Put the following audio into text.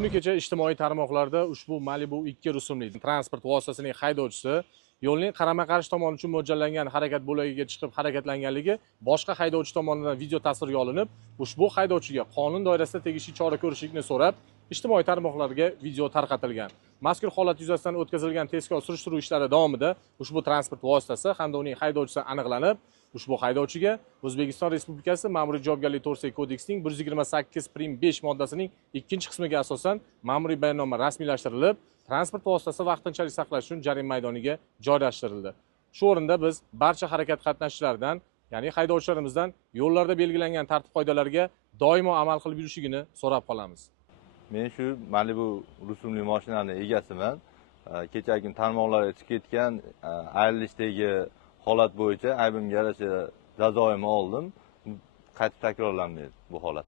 Kuni kecha ijtimoiy tarmoqlarda ushbu Malibu 2 rusumli transport vositasining haydovchisi yo'lning qarama-qarshi tomoni uchun mo'ljallangan harakat bo'lagiga chiqib harakatlanganligi boshqa haydovchi tomonidan video tasvirga olinib, ushbu haydovchiga qonun doirasida tegishli chora ko'rishlikni so'rab, ijtimoiy tarmoqlarga video tarqatilgan. Mazkur holat yuzasidan o'tkazilgan tezkor surishtiruv ishlari davomida ushbu transport vositasi hamda uning haydovchisi aniqlanib, ushbu haydovchiga O'zbekiston Respublikasi Ma'muriy javobgarlik to'g'risidagi kodeksining 128.5 moddasining 2-qismiga asosan ma'muriy bayonnoma rasmiylashtirilib, transport vositasi vaqtinchalik saqlash uchun jarima maydoniga joylashtirildi. Shu o'rinda biz barcha harakat qatnashchilaridan, ya'ni haydovchilarimizdan yo'llarda belgilangan tartib-qoidalarga doimo amal qilib yurishligini so'rab qolamiz. Men shu Malibu rusumli mashinaning egasiman. Kechagi tarmoqlarga chiqib ketgan ayrilishdagi holat bo'yicha aybimga yarasha jazoimni oldim. Qaytib takrorlanmaydi bu holat.